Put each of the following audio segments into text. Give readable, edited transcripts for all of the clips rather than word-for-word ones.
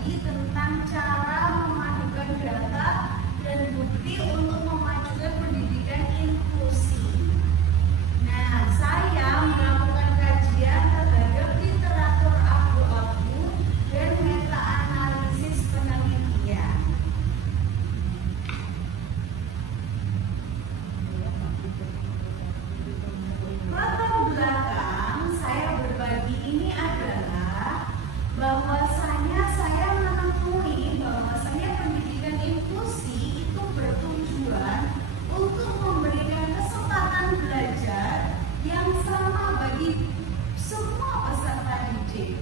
berbagi tentang cara memadukan data dan bukti untuk memajukan pendidikan inklusi. Nah, saya melakukan kajian terhadap literatur abu-abu dan meta-analisis penelitian. Latar belakang saya berbagi ini adalah bahwasanya saya menemui bahwasanya pendidikan inklusi itu bertujuan untuk memberikan kesempatan belajar yang sama bagi semua peserta didik.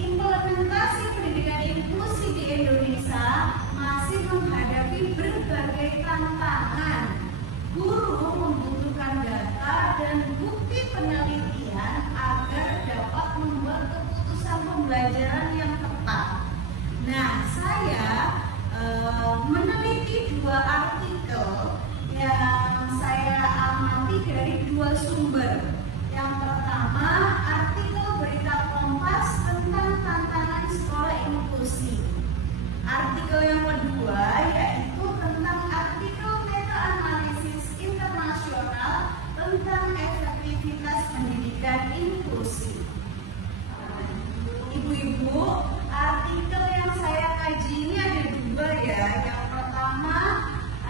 Implementasi pendidikan inklusi di Indonesia masih menghadapi berbagai tantangan. Guru membutuhkan data dan bukti penelitian agar dapat membuat keputusan pembelajaran yang tepat. Nah, saya meneliti dua artikel yang saya amati dari dua sumber. Yang pertama, artikel berita Kompas tentang tantangan sekolah inklusi. Artikel yang kedua yaitu tentang artikel meta-analisis internasional tentang efektivitas pendidikan inklusi. Ibu-ibu, artikel yang saya kaji ini ada dua ya. Yang pertama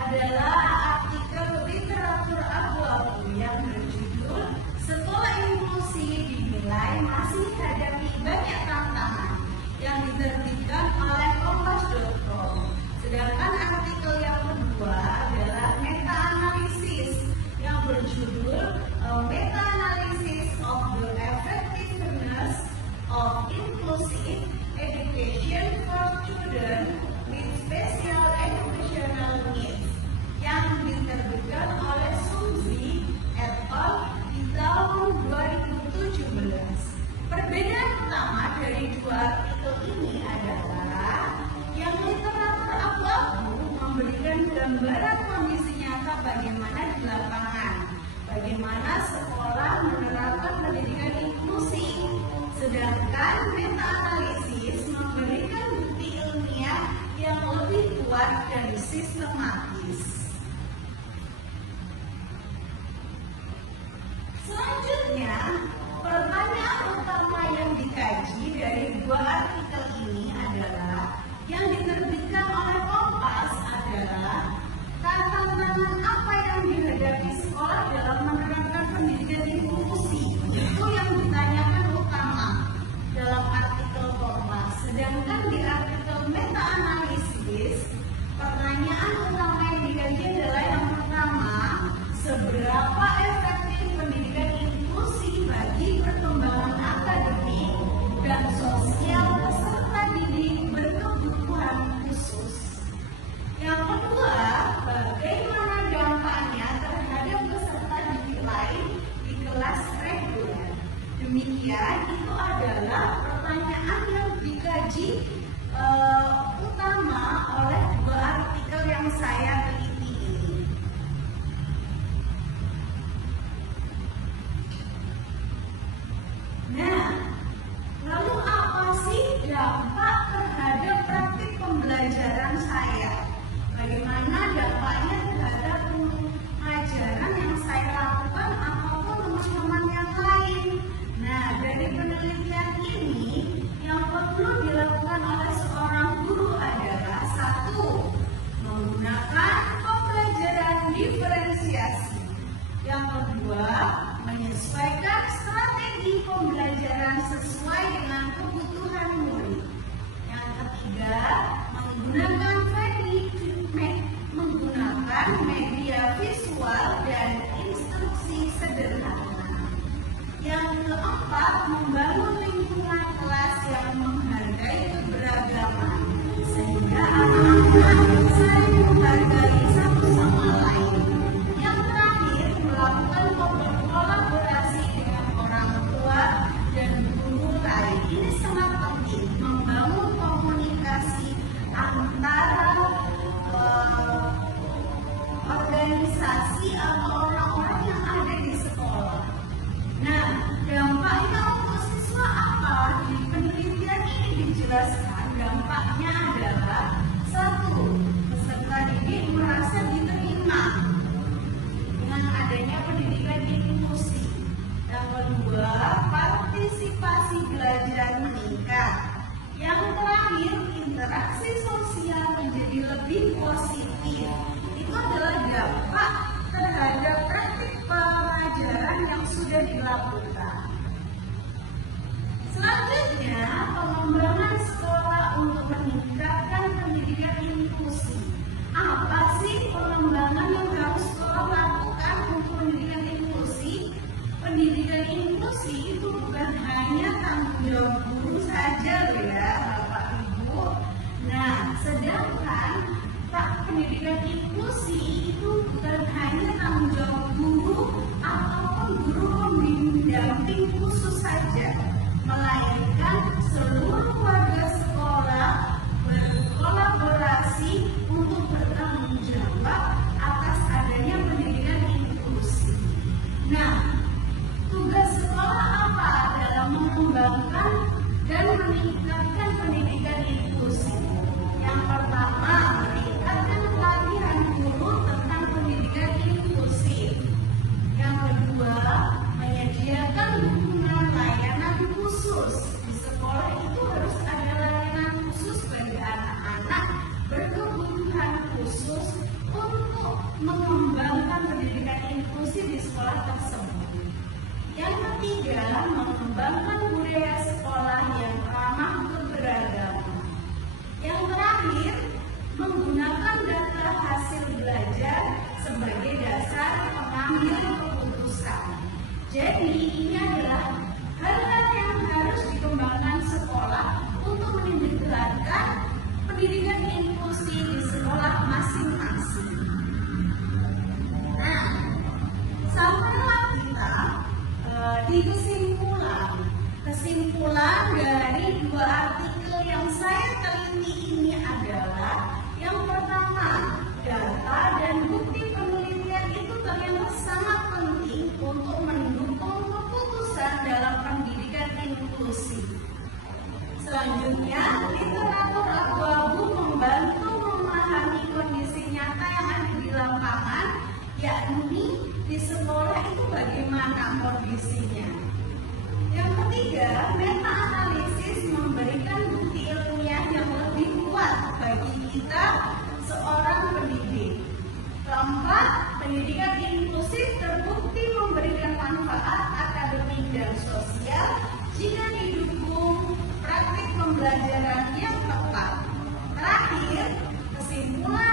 adalah artikel literatur abu-abu yang berjudul Sekolah Inklusi Dinilai Masih Hadapi Banyak Tantangan yang diterbitkan oleh kompas.com. Sedangkan artikel yang kedua adalah meta-analisis yang berjudul Meta-Analysis of the Effectiveness of Inclusive Education for Children with Special Educational Needs yang diterbitkan oleh Sumzi et al. Di tahun 2017. Perbedaan utama dari dua artikel ini adalah yang literatur abu-abu memberikan gambaran kondisi nyata bagaimana di lapangan, bagaimana sekolah menerapkan pendidikan inklusi, sedangkan meta-analisis memberikan bukti ilmiah yang lebih kuat dan sistematis. Selanjutnya, pertanyaan utama yang dikaji dari dua artikel ini adalah yang diterbitkan oleh Kompas adalah tantangan apa yang dihadapi sekolah dalam menerapkan pendidikan inklusi. Itu yang ditanyakan utama dalam artikel Kompas. Sedangkan di artikel meta-analisis, pertanyaan utama yang dikaji adalah yang pertama, seberapa efektif pendidikan inklusi bagi perkembangan akademik dan sosial peserta didik berkebutuhan khusus. Yang kedua, bagaimana dampaknya terhadap peserta didik lain di kelas reguler. Demikian, itu adalah pertanyaan yang dikaji utama oleh dua artikel yang saya teliti ini. Nah, lalu apa sih dampak terhadap praktik pembelajaran saya? Bagaimana dampaknya terhadap pengajaran yang saya lakukan ataupun teman-teman yang lain? Nah, dari penelitian ini yang perlu dilakukan oleh seorang guru adalah satu, menggunakan pembelajaran diferensiasi. Yang kedua, menyesuaikan strategi pembelajaran sesuai dengan kebutuhan murid. Yang ketiga, menggunakan media visual dan instruksi sederhana. Yang keempat, membangun lingkungan kelas yang menghargai keberagaman sehingga anak-anak saling menghargai satu sama lain. Yang terakhir, melakukan kolaborasi dengan orang tua dan guru lain. Ini sangat penting, membangun komunikasi antara organisasi atau orang-orang yang ada di sekolah. Nah, dampaknya untuk siswa apa? Di penelitian ini dijelaskan dampaknya adalah satu, peserta didik merasa diterima dengan adanya pendidikan inklusi. Yang kedua, partisipasi belajar meningkat. Yang terakhir, interaksi sosial menjadi lebih positif. Itu adalah dampak terhadap praktik pelajaran yang sudah dilakukan. Selanjutnya, pengembangan sekolah untuk meningkatkan pendidikan inklusi. Apa sih pengembangan yang harus sekolah lakukan untuk pendidikan inklusi? Pendidikan inklusi itu bukan hanya tanggung jawab guru saja ya, Bapak Ibu. Nah, sedangkan pendidikan inklusi itu bukan hanya tanggung jawab guru ataupun guru pembimbing khusus saja, melainkan seluruh warga sekolah berkolaborasi untuk bertanggung jawab atas adanya pendidikan inklusi. Nah, tugas sekolah apa dalam mengembangkan dan meningkatkan pendidikan inklusi? Yang pertama, meningkatkan pelatihan guru tentang pendidikan inklusif. Yang kedua, menyediakan dukungan layanan khusus. Di sekolah itu harus ada layanan khusus bagi anak-anak berkebutuhan khusus untuk mengembangkan pendidikan inklusi di sekolah tersebut. Yang ketiga, mengembangkan budaya sekolah yang ramah keberagaman. Yang terakhir, menggunakan data hasil belajar sebagai dasar pengambil keputusan. Jadi ini adalah hal-hal yang harus dikembangkan sekolah untuk meningkatkan pendidikan inklusi di sekolah masing-masing. Nah, sampailah kita di kesimpulan dari dua artikel yang saya teliti ini adalah yang pertama, data dan bukti penelitian itu ternyata sangat penting untuk mendukung keputusan dalam pendidikan inklusi. Selanjutnya, literatur abu-abu membantu memahami kondisi nyata yang ada di lapangan, yakni di sekolah itu bagaimana kondisinya. Yang ketiga, meta-analisis memberikan bukti ilmiah yang lebih kuat bagi kita seorang pendidik. Keempat, pendidikan inklusif terbukti memberikan manfaat akademik dan sosial jika didukung praktik pembelajaran yang tepat. Terakhir, kesimpulan